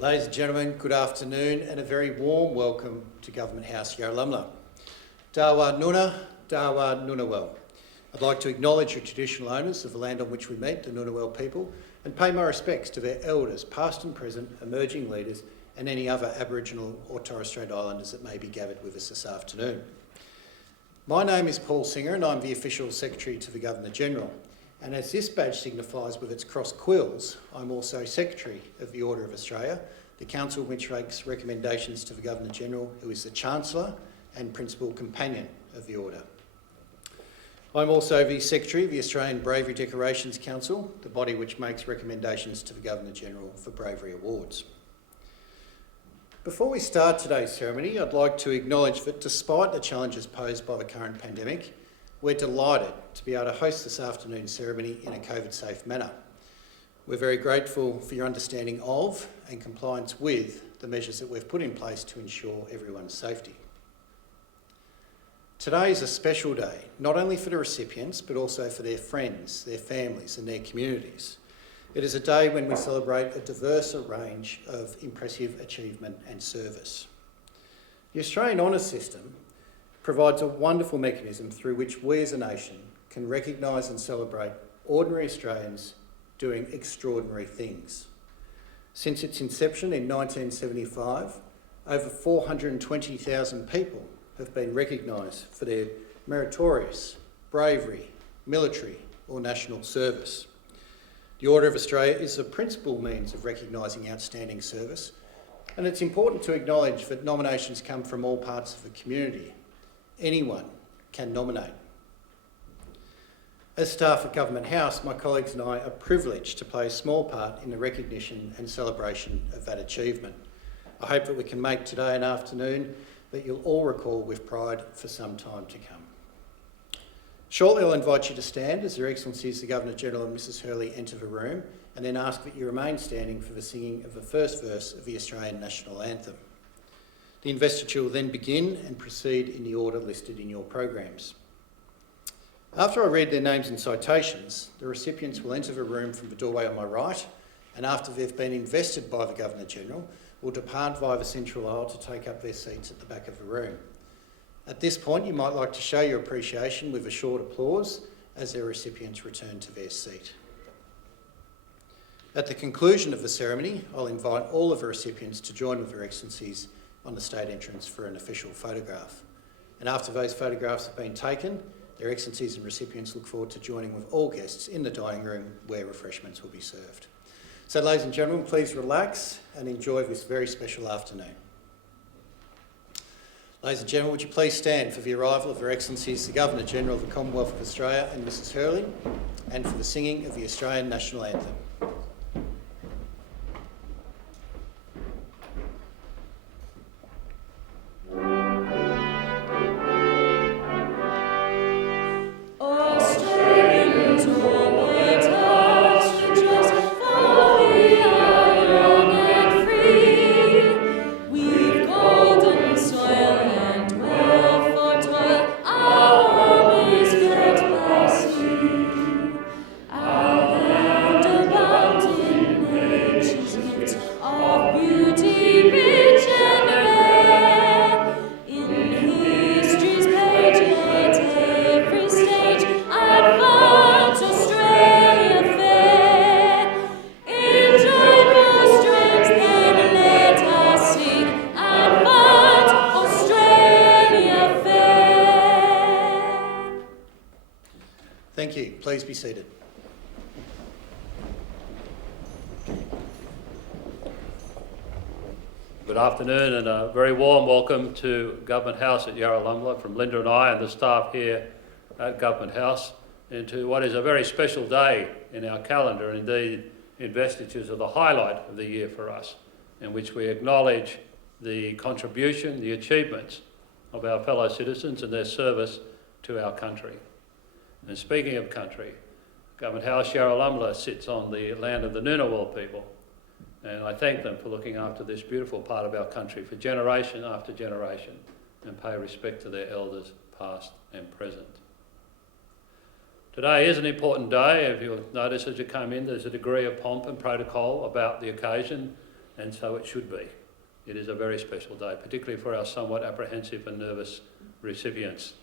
Ladies and gentlemen, good afternoon and a very warm welcome to Government House, Yarralumla. Dawa Nuna, Dawa Nunawel. I'd like to acknowledge the traditional owners of the land on which we meet, the Nunawel people, and pay my respects to their elders, past and present, emerging leaders, and any other Aboriginal or Torres Strait Islanders that may be gathered with us this afternoon. My name is Paul Singer and I'm the Official Secretary to the Governor-General. And as this badge signifies with its cross quills, I'm also Secretary of the Order of Australia, the council which makes recommendations to the Governor-General, who is the Chancellor and Principal Companion of the Order. I'm also the Secretary of the Australian Bravery Decorations Council, the body which makes recommendations to the Governor-General for Bravery Awards. Before we start today's ceremony, I'd like to acknowledge that despite the challenges posed by the current pandemic, we're delighted to be able to host this afternoon's ceremony in a COVID-safe manner. We're very grateful for your understanding of and compliance with the measures that we've put in place to ensure everyone's safety. Today is a special day, not only for the recipients, but also for their friends, their families and their communities. It is a day when we celebrate a diverse range of impressive achievement and service. The Australian Honours System provides a wonderful mechanism through which we as a nation can recognise and celebrate ordinary Australians doing extraordinary things. Since its inception in 1975, over 420,000 people have been recognised for their meritorious, bravery, military or national service. The Order of Australia is the principal means of recognising outstanding service, and it's important to acknowledge that nominations come from all parts of the community. Anyone can nominate. As staff at Government House, my colleagues and I are privileged to play a small part in the recognition and celebration of that achievement. I hope that we can make today an afternoon that you'll all recall with pride for some time to come. Shortly I'll invite you to stand as Their Excellencies the Governor-General and Mrs Hurley enter the room, and then ask that you remain standing for the singing of the first verse of the Australian National Anthem. The investiture will then begin and proceed in the order listed in your programs. After I read their names and citations, the recipients will enter the room from the doorway on my right, and after they've been invested by the Governor-General, will depart via the central aisle to take up their seats at the back of the room. At this point, you might like to show your appreciation with a short applause as their recipients return to their seat. At the conclusion of the ceremony, I'll invite all of the recipients to join with Their Excellencies on the state entrance for an official photograph. And after those photographs have been taken, Their Excellencies and recipients look forward to joining with all guests in the dining room where refreshments will be served. So ladies and gentlemen, please relax and enjoy this very special afternoon. Ladies and gentlemen, would you please stand for the arrival of Their Excellencies the Governor-General of the Commonwealth of Australia and Mrs Hurley, and for the singing of the Australian National Anthem. Thank you. Please be seated. Good afternoon and a very warm welcome to Government House at Yarralumla from Linda and I and the staff here at Government House into what is a very special day in our calendar, and indeed investitures are the highlight of the year for us, in which we acknowledge the contribution, the achievements of our fellow citizens and their service to our country. And speaking of country, Government House Yarralumla sits on the land of the Ngunnawal people, and I thank them for looking after this beautiful part of our country for generation after generation, and pay respect to their elders past and present. Today is an important day. If you'll notice as you come in, there's a degree of pomp and protocol about the occasion, and so it should be. It is a very special day, particularly for our somewhat apprehensive and nervous recipients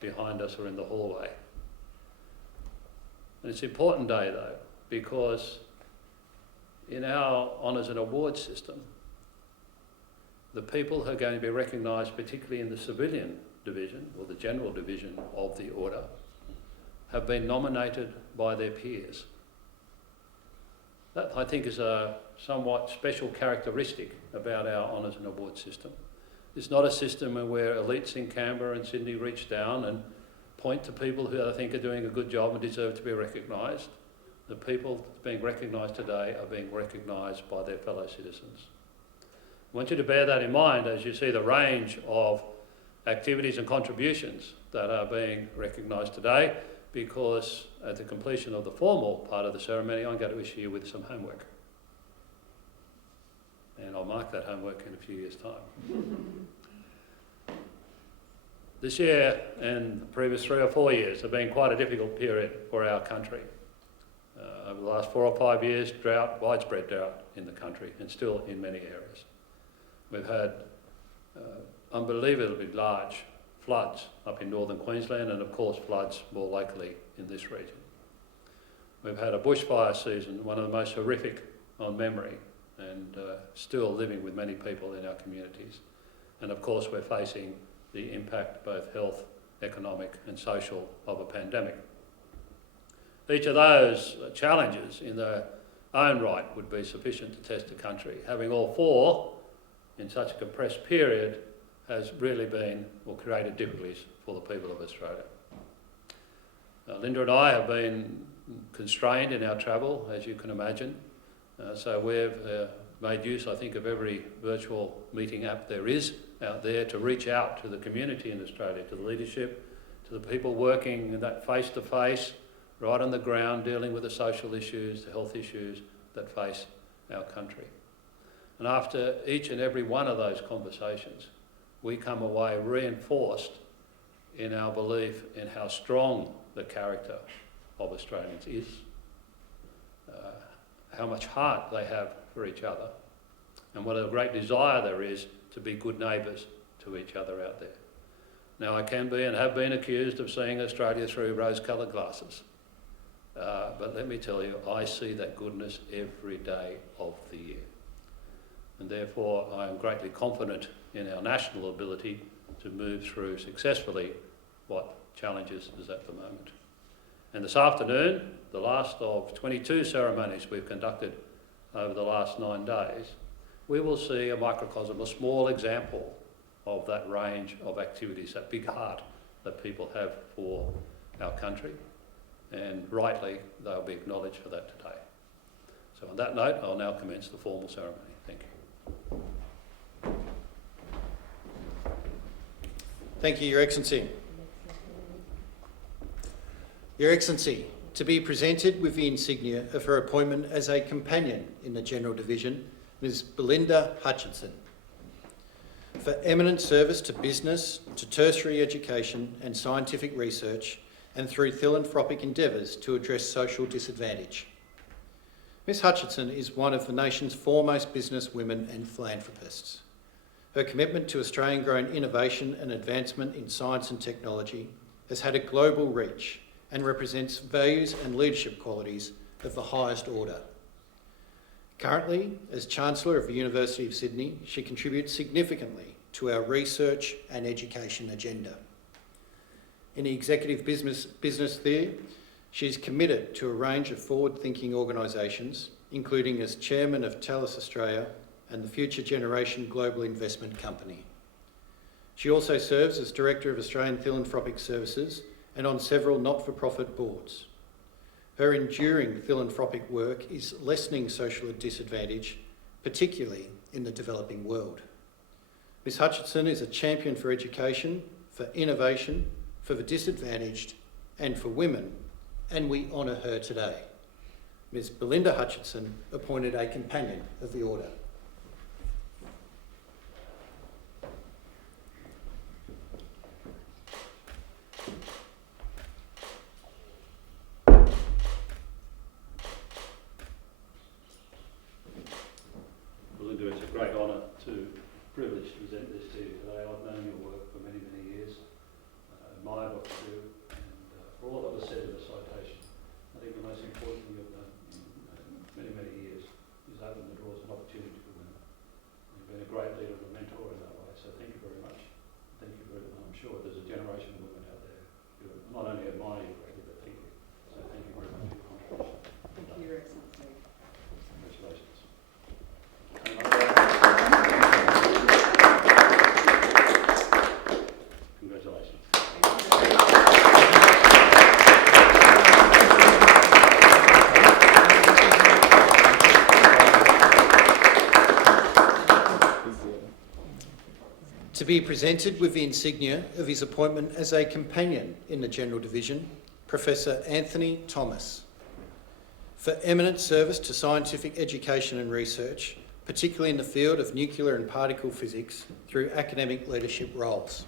behind us or in the hallway. And it's an important day though, because in our honours and awards system, the people who are going to be recognised, particularly in the civilian division or the general division of the order, have been nominated by their peers. That, I think, is a somewhat special characteristic about our honours and awards system. It's not a system where elites in Canberra and Sydney reach down and point to people who I think are doing a good job and deserve to be recognised. The people being recognised today are being recognised by their fellow citizens. I want you to bear that in mind as you see the range of activities and contributions that are being recognised today, because at the completion of the formal part of the ceremony, I'm going to issue you with some homework. And I'll mark that homework in a few years' time. This year and the previous 3 or 4 years have been quite a difficult period for our country. Over the last 4 or 5 years, drought, widespread drought in the country, and still in many areas. We've had unbelievably large floods up in northern Queensland, and of course floods more locally in this region. We've had a bushfire season, one of the most horrific on memory, and still living with many people in our communities. And of course we're facing the impact, both health, economic and social, of a pandemic. Each of those challenges in their own right would be sufficient to test the country. Having all 4 in such a compressed period has really been, or created difficulties for the people of Australia. Linda and I have been constrained in our travel, as you can imagine. So we've made use, I think, of every virtual meeting app there is out there to reach out to the community in Australia, to the leadership, to the people working in that face-to-face, right on the ground, dealing with the social issues, the health issues that face our country. And after each and every one of those conversations, we come away reinforced in our belief in how strong the character of Australians is, how much heart they have for each other, and what a great desire there is to be good neighbours to each other out there. Now, I can be and have been accused of seeing Australia through rose-coloured glasses, but let me tell you, I see that goodness every day of the year. And therefore I am greatly confident in our national ability to move through successfully what challenges is at the moment. And this afternoon, the last of 22 ceremonies we've conducted over the last 9 days, we will see a microcosm, a small example of that range of activities, that big heart that people have for our country, and rightly they'll be acknowledged for that today. So on that note, I'll now commence the formal ceremony. Thank you. Thank you, Your Excellency. Your Excellency, to be presented with the insignia of her appointment as a companion in the General Division, Ms. Belinda Hutchinson. For eminent service to business, to tertiary education and scientific research, and through philanthropic endeavours to address social disadvantage. Ms. Hutchinson is one of the nation's foremost business women and philanthropists. Her commitment to Australian-grown innovation and advancement in science and technology has had a global reach and represents values and leadership qualities of the highest order. Currently, as Chancellor of the University of Sydney, she contributes significantly to our research and education agenda. In the executive business there, she is committed to a range of forward-thinking organisations, including as Chairman of Talis Australia and the Future Generation Global Investment Company. She also serves as Director of Australian Philanthropic Services and on several not-for-profit boards. Her enduring philanthropic work is lessening social disadvantage, particularly in the developing world. Ms. Hutchinson is a champion for education, for innovation, for the disadvantaged and for women, and we honour her today. Ms. Belinda Hutchinson, appointed a Companion of the Order. Belinda, To be presented with the insignia of his appointment as a companion in the General Division, Professor Anthony Thomas. For eminent service to scientific education and research, particularly in the field of nuclear and particle physics, through academic leadership roles.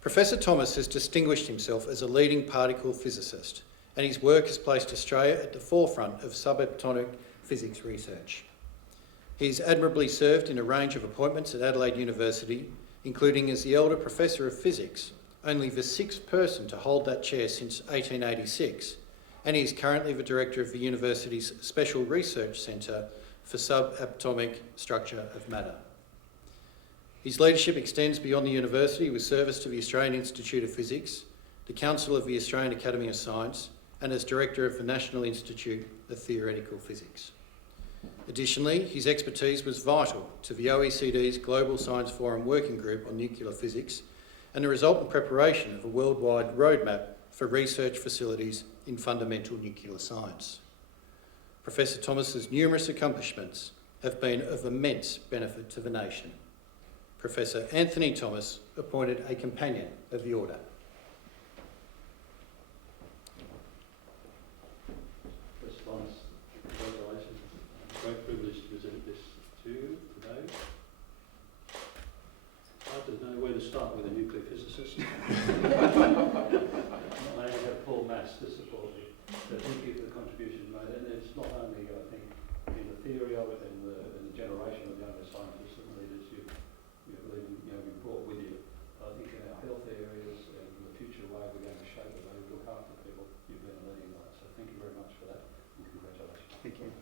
Professor Thomas has distinguished himself as a leading particle physicist, and his work has placed Australia at the forefront of subatomic physics research. He has admirably served in a range of appointments at Adelaide University, including as the Elder Professor of Physics, only the sixth person to hold that chair since 1886, and he is currently the Director of the University's Special Research Centre for Subatomic Structure of Matter. His leadership extends beyond the university with service to the Australian Institute of Physics, the Council of the Australian Academy of Science, and as Director of the National Institute of Theoretical Physics. Additionally, his expertise was vital to the OECD's Global Science Forum Working Group on Nuclear Physics and the resultant preparation of a worldwide roadmap for research facilities in fundamental nuclear science. Professor Thomas's numerous accomplishments have been of immense benefit to the nation. Professor Anthony Thomas appointed a Companion of the Order. Professor Thomas, congratulations. Great privilege to present this to you today. Hard to know where to start with a nuclear physicist. I have Paul Mass to support me. So thank you for the contribution made. And it's not only, I think, in the theory of it and the generation of younger scientists and leaders you've brought with you. I think in our health areas and the future way we're going to shape the way we look after people, you've been a leading light. So thank you very much for that and congratulations. Thank you.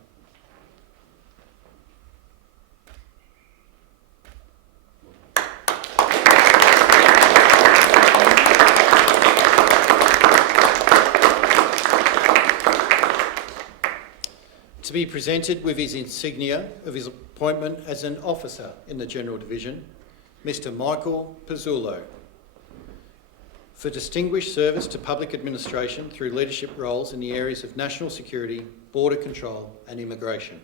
To be presented with his insignia of his appointment as an officer in the General Division, Mr. Michael Pazzullo. For distinguished service to public administration through leadership roles in the areas of national security, border control and immigration.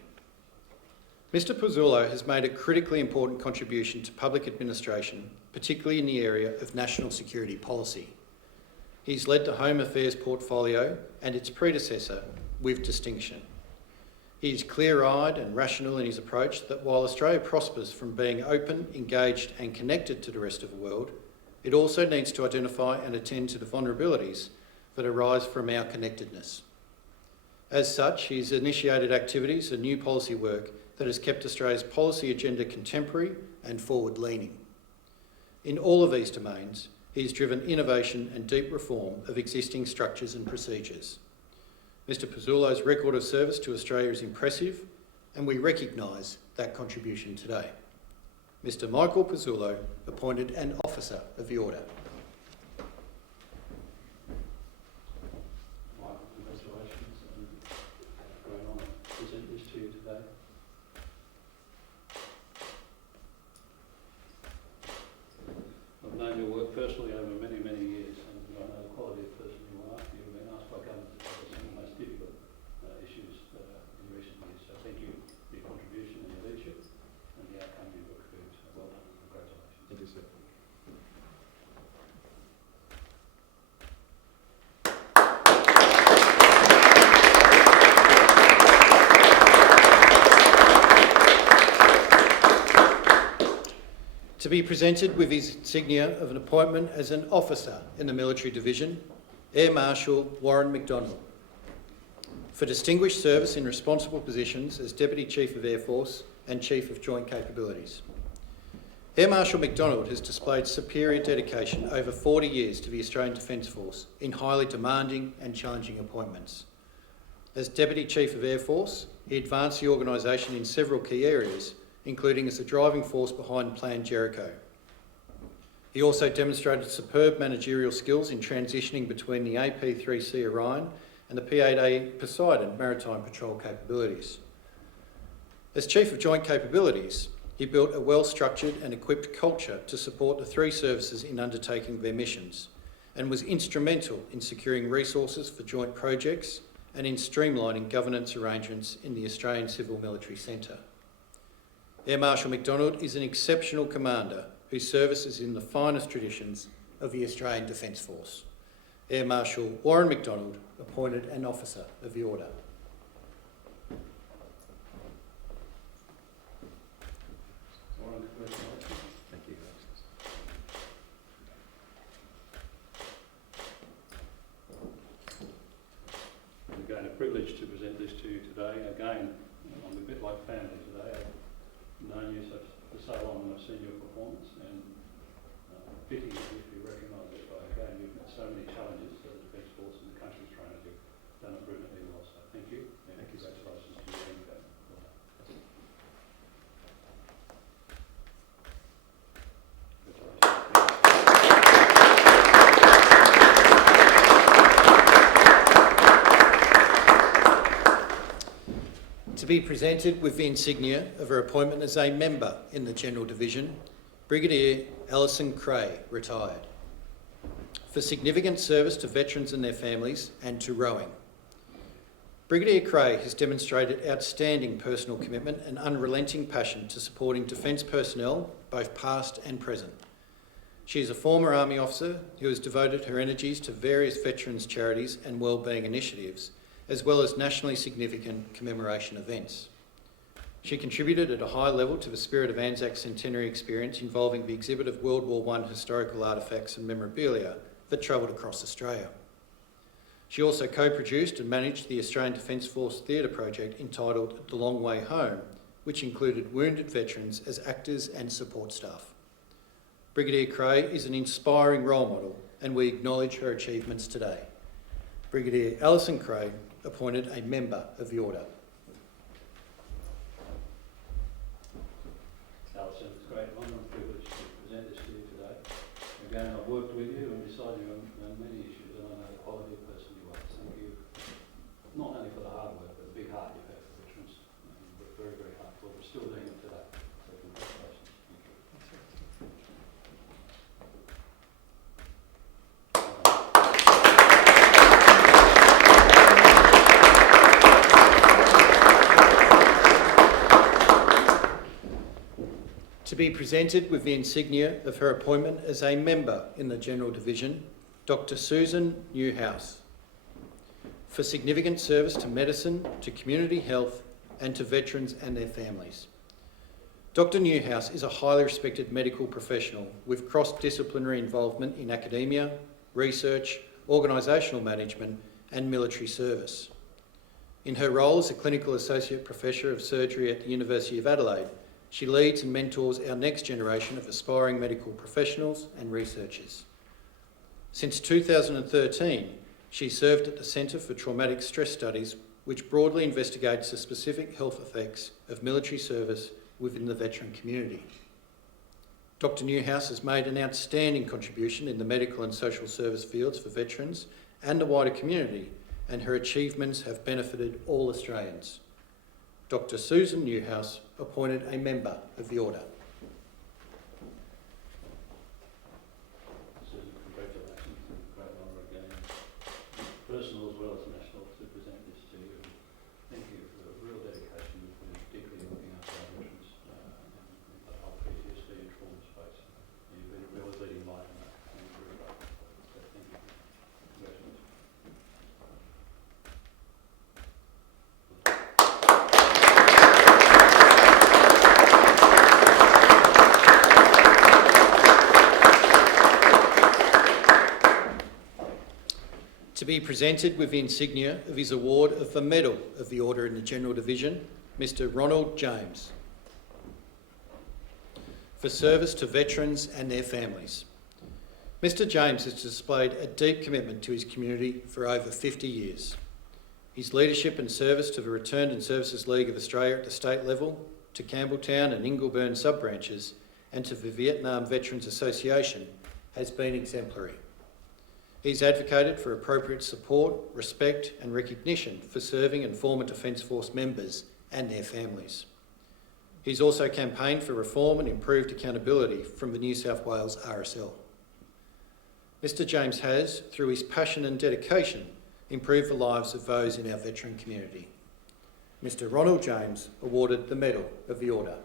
Mr. Pazzullo has made a critically important contribution to public administration, particularly in the area of national security policy. He's led the Home Affairs portfolio and its predecessor with distinction. He is clear-eyed and rational in his approach that while Australia prospers from being open, engaged and connected to the rest of the world, it also needs to identify and attend to the vulnerabilities that arise from our connectedness. As such, he has initiated activities and new policy work that has kept Australia's policy agenda contemporary and forward-leaning. In all of these domains, he has driven innovation and deep reform of existing structures and procedures. Mr. Pazzullo's record of service to Australia is impressive, and we recognise that contribution today. Mr. Michael Pazzullo, appointed an Officer of the Order. Michael, congratulations and great honour to present this to you today. I've known your work personally over many, many years, and I know the quality of person you are. You've been asked by government to tackle some of the most difficult issues in recent years. So thank you for your contribution and your leadership and the outcome you've accrued. So well done. Congratulations. Thank you, sir. To be presented with his insignia of an appointment as an officer in the Military Division, Air Marshal Warren McDonald. For distinguished service in responsible positions as Deputy Chief of Air Force and Chief of Joint Capabilities. Air Marshal McDonald has displayed superior dedication over 40 years to the Australian Defence Force in highly demanding and challenging appointments. As Deputy Chief of Air Force, he advanced the organisation in several key areas, including as the driving force behind Plan Jericho. He also demonstrated superb managerial skills in transitioning between the AP-3C Orion and the P-8A Poseidon maritime patrol capabilities. As Chief of Joint Capabilities, he built a well-structured and equipped culture to support the three services in undertaking their missions, and was instrumental in securing resources for joint projects and in streamlining governance arrangements in the Australian Civil Military Centre. Air Marshal McDonald is an exceptional commander whose service is in the finest traditions of the Australian Defence Force. Air Marshal Warren McDonald, appointed an Officer of the Order. Thank you. Again, a privilege to present this to you today. Again, I'm a bit like family today. I've known you for so long and I've seen your performance, and fitting if you recognise it. But again, you've got so many challenges to the Defence Force and the country's thrown at you. Done it brilliantly well, so thank you. And congratulations to you. To be presented with the insignia of her appointment as a member in the General Division, Brigadier Alison Cray, retired. For significant service to veterans and their families and to rowing. Brigadier Cray has demonstrated outstanding personal commitment and unrelenting passion to supporting defence personnel, both past and present. She is a former Army officer who has devoted her energies to various veterans' charities and wellbeing initiatives, as well as nationally significant commemoration events. She contributed at a high level to the Spirit of Anzac Centenary experience involving the exhibit of World War I historical artefacts and memorabilia that travelled across Australia. She also co-produced and managed the Australian Defence Force theatre project entitled The Long Way Home, which included wounded veterans as actors and support staff. Brigadier Cray is an inspiring role model, and we acknowledge her achievements today. Brigadier Alison Cray, appointed a member of the Order. Alison, it's a great honour and privilege to present this to you today. Again, I've worked with you and beside you on many issues, and I know the quality of person you are. Thank you, not only for the hard work, but the big heart you've had for veterans. You've worked very, very hard for. We're still doing it today. So congratulations. Thank you. To be presented with the insignia of her appointment as a member in the General Division, Dr. Susan Neuhaus. For significant service to medicine, to community health, and to veterans and their families. Dr. Neuhaus is a highly respected medical professional with cross-disciplinary involvement in academia, research, organisational management, and military service. In her role as a Clinical Associate Professor of Surgery at the University of Adelaide, she leads and mentors our next generation of aspiring medical professionals and researchers. Since 2013, she served at the Centre for Traumatic Stress Studies, which broadly investigates the specific health effects of military service within the veteran community. Dr. Neuhaus has made an outstanding contribution in the medical and social service fields for veterans and the wider community, and her achievements have benefited all Australians. Dr. Susan Neuhaus, appointed a member of the Order. Susan, congratulations. Great honour again. Personal as well as national to present this to you. Thank you for the real dedication you've been, particularly looking after our veterans and the whole PTSD and trauma space. You've been a real leading light in that, and we're very grateful. So thank you. Congratulations. To be presented with the insignia of his award of the Medal of the Order in the General Division, Mr. Ronald James. For service to veterans and their families. Mr. James has displayed a deep commitment to his community for over 50 years. His leadership and service to the Returned and Services League of Australia at the state level, to Campbelltown and Ingleburn sub-branches, and to the Vietnam Veterans Association has been exemplary. He's advocated for appropriate support, respect and recognition for serving and former Defence Force members and their families. He's also campaigned for reform and improved accountability from the New South Wales RSL. Mr. James has, through his passion and dedication, improved the lives of those in our veteran community. Mr. Ronald James, awarded the Medal of the Order.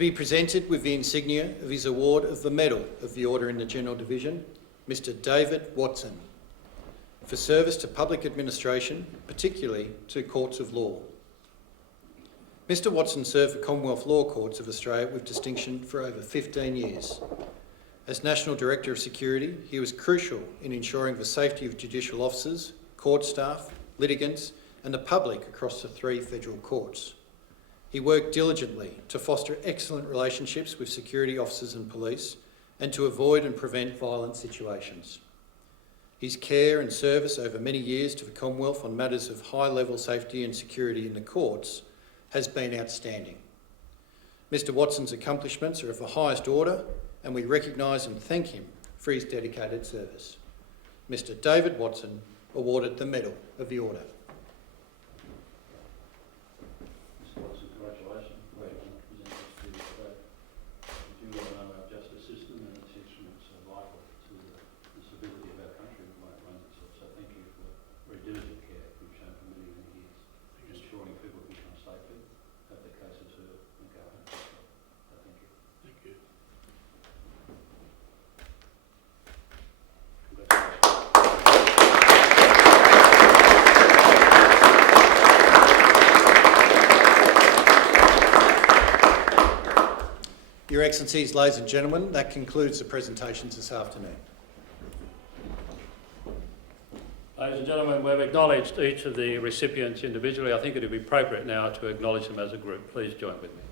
be presented with the insignia of his award of the Medal of the Order in the General Division, Mr David Watson, for service to public administration, particularly to courts of law. Mr Watson served the Commonwealth Law Courts of Australia with distinction for over 15 years. As National Director of Security, he was crucial in ensuring the safety of judicial officers, court staff, litigants and the public across the 3 federal courts. He worked diligently to foster excellent relationships with security officers and police and to avoid and prevent violent situations. His care and service over many years to the Commonwealth on matters of high-level safety and security in the courts has been outstanding. Mr Watson's accomplishments are of the highest order and we recognise and thank him for his dedicated service. Mr David Watson awarded the Medal of the Order. Mr Watson, congratulations. Well done. Present this to you today. As you all know, our justice system and its instruments are vital to the stability of our country and the way it runs itself. So thank you for very diligent care you've shown for many, many years, ensuring people can come safely, have their cases heard and go home. So thank you. Thank you. Your Excellencies, ladies and gentlemen, that concludes the presentations this afternoon. Ladies and gentlemen, we've acknowledged each of the recipients individually. I think it would be appropriate now to acknowledge them as a group. Please join with me.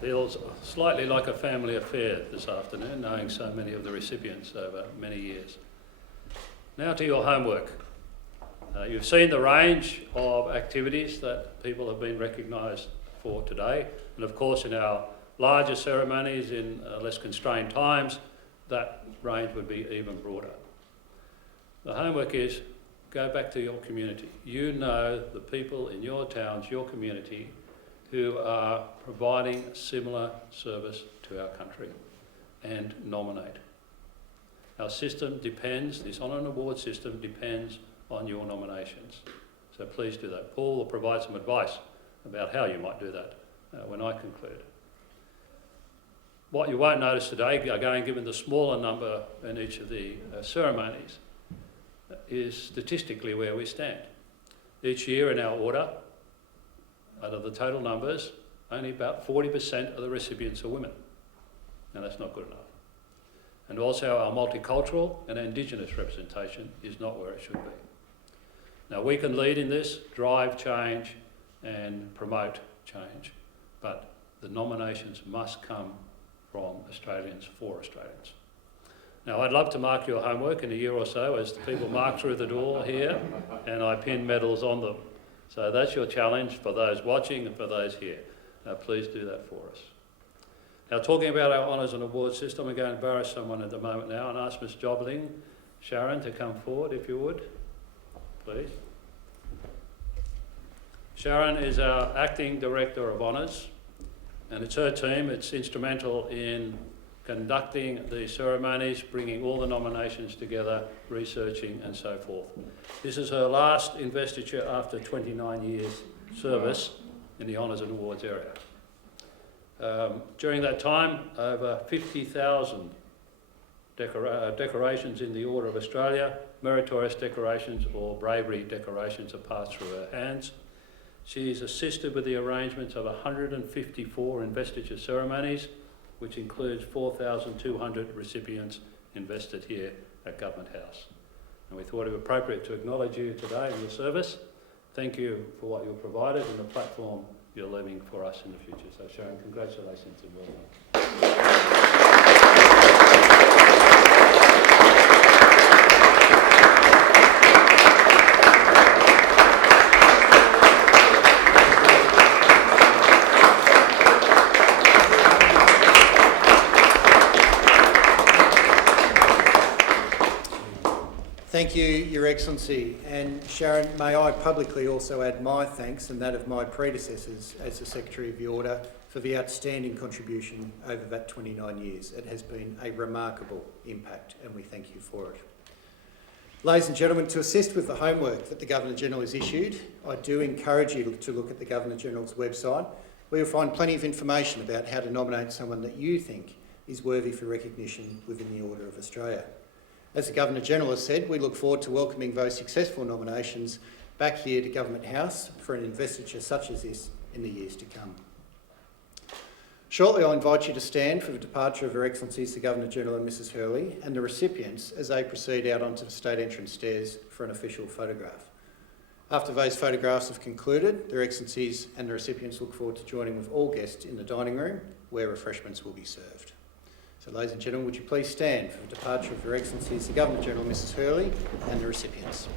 Feels slightly like a family affair this afternoon, knowing so many of the recipients over many years. Now to your homework. You've seen the range of activities that people have been recognised for today, and of course in our larger ceremonies in less constrained times, that range would be even broader. The homework is, go back to your community. You know the people in your towns, your community, who are providing similar service to our country, and nominate. Our system depends, this honour and award system depends on your nominations. So please do that. Paul will provide some advice about how you might do that when I conclude. What you won't notice today, again given the smaller number in each of the ceremonies, is statistically where we stand. Each year in our order, out of the total numbers, only about 40% of the recipients are women. Now that's not good enough. And also our multicultural and Indigenous representation is not where it should be. Now we can lead in this, drive change and promote change, but the nominations must come from Australians for Australians. Now I'd love to mark your homework in a year or so as the people mark through the door here and I pin medals on them. So that's your challenge for those watching and for those here. Please do that for us. Now talking about our honours and awards system, I'm going to embarrass someone at the moment now and ask Ms Jobling, Sharon, to come forward if you would, please. Sharon is our Acting Director of Honours and it's her team. It's instrumental in conducting the ceremonies, bringing all the nominations together, researching and so forth. This is her last investiture after 29 years service in the honours and awards area. During that time, over 50,000 decorations in the Order of Australia, meritorious decorations or bravery decorations have passed through her hands. She's assisted with the arrangements of 154 investiture ceremonies, which includes 4,200 recipients invested here at Government House. And we thought it appropriate to acknowledge you today in your service. Thank you for what you've provided and the platform you're leaving for us in the future. So Sharon, congratulations and well done. Thank you, Your Excellency. And Sharon, may I publicly also add my thanks and that of my predecessors as the Secretary of the Order for the outstanding contribution over that 29 years. It has been a remarkable impact and we thank you for it. Ladies and gentlemen, to assist with the homework that the Governor-General has issued, I do encourage you to look at the Governor-General's website, where you'll find plenty of information about how to nominate someone that you think is worthy for recognition within the Order of Australia. As the Governor-General has said, we look forward to welcoming those successful nominations back here to Government House for an investiture such as this in the years to come. Shortly, I'll invite you to stand for the departure of Her Excellencies the Governor-General and Mrs Hurley and the recipients as they proceed out onto the state entrance stairs for an official photograph. After those photographs have concluded, Their Excellencies and the recipients look forward to joining with all guests in the dining room where refreshments will be served. So, ladies and gentlemen, would you please stand for the departure of Her Excellencies the Governor-General Mrs Hurley and the recipients.